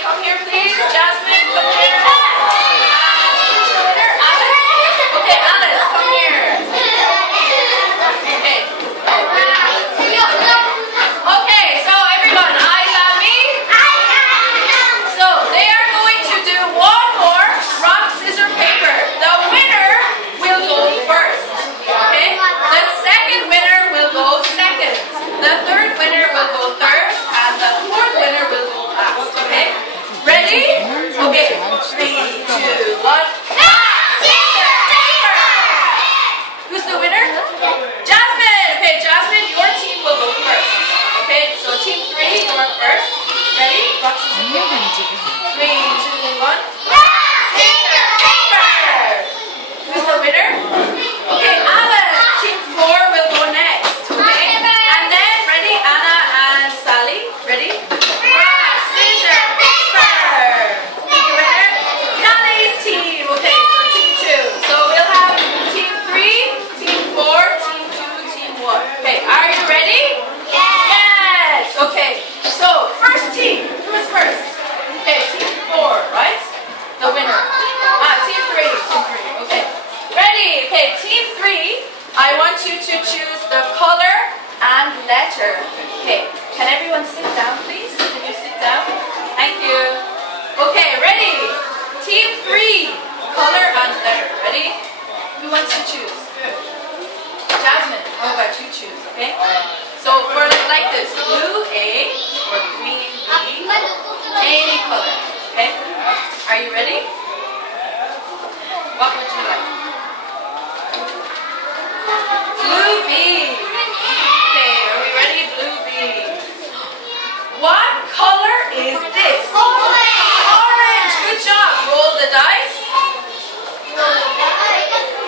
Okay, come here please. Jasmine, come here. Who's the winner? Alice? Okay, Alice, come here. Okay. Okay, so everyone, eyes on me. So they are going to do one more rock, scissors, paper. The winner will go first. Okay? The second winner will go second. The third winner will go third. And the fourth winner will go last. Okay? Ready? Okay. 3, 2, 1. Who's the winner? Jasmine! Okay, Jasmine, your team will go first. Okay, so team 3, you're first. Ready? Rock, scissors, paper. 3, 2, 1. Scissors, paper! Who's the winner? Okay, Alice. Team 4 will go next. Okay? And then, ready? Anna and Sally. Ready? Rock, scissors, paper! Who's the winner? Sally's team. Okay, so team 2. So we'll have team 3, team 4, team 2, team 1. Okay, are you ready? Yes! Okay, so first team. Who is first? Okay, team 4, right? The winner. Team 3. Okay. Ready? Okay, team 3. I want you to choose the color and letter. Okay, can everyone sit down, please? Can you sit down? Thank you. Okay, ready? Team 3. Color and letter. Ready? Who wants to choose? Jasmine. How about you choose? Okay. So for like this, blue A or green B, any color. Okay. Are you ready? What would you like? Blue B. Okay. Are we ready? Blue B. What color is this? Orange. Good job. Roll the dice.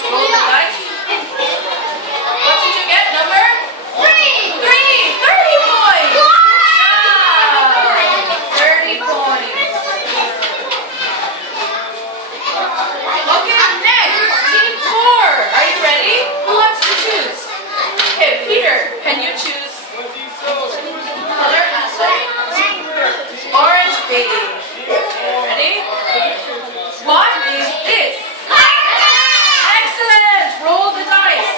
Roll the dice. What did you get? Number? 3. 30 points. Wow. 30 points. Okay, next. Team 4. Are you ready? Who wants to choose? Okay, Peter, can you choose color and letter? Orange B. Ready? What is this? Excellent! Roll the dice.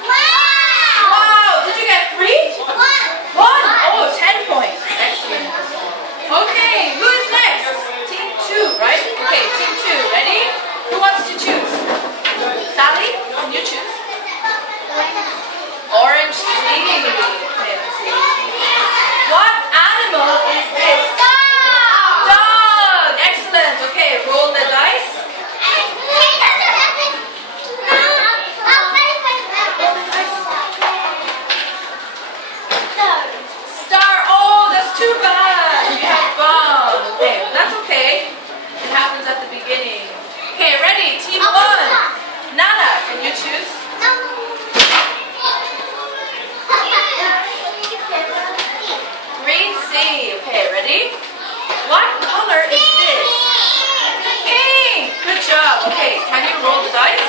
Wow! Did you get 3? 1. Oh, 10 points. Excellent. Okay, who's next? Team 2, right? Okay, team 2. Ready? Who wants to choose? Sally, can you choose? Orange C. Okay, let's see. What animal is this? Dog! Excellent. Okay, roll the dice. Star. Oh, that's too bad. You have bomb. Okay, but that's okay. It happens at the beginning. Okay, ready? Team 1. Nana, can you choose? Green C. Okay, ready? What color is this? Pink. Good job. Okay, can you roll the dice?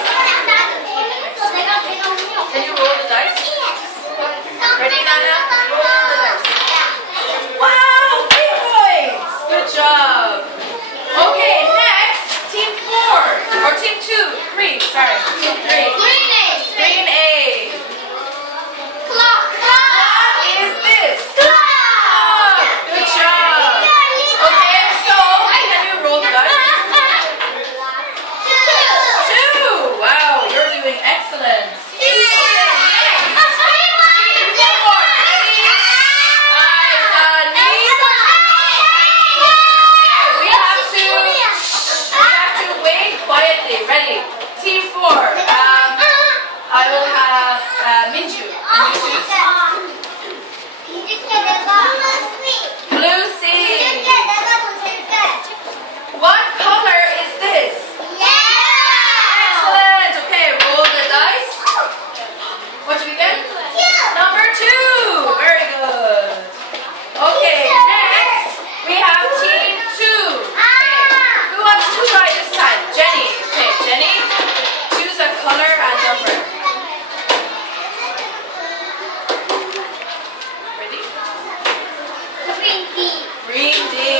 Can you roll the dice? Ready, Nana? Roll the dice. Wow, 3 points. Good job. Okay, next, team 4. Or team 2. 3, sorry. Team 3. Green A. Clock. What is this? Clock. Good job. Okay, so can you roll the dice? 2. Wow, you're doing excellent. Quietly, ready? Team 4. I will have Minju. Can you choose? Blue C. What color is this? Excellent. Okay, roll the dice. What do we get? Number 2. Very good. Okay, next we have team 2. Okay, who wants to try this time? Jenny. Okay, Jenny, choose a color and number. Ready? Green D.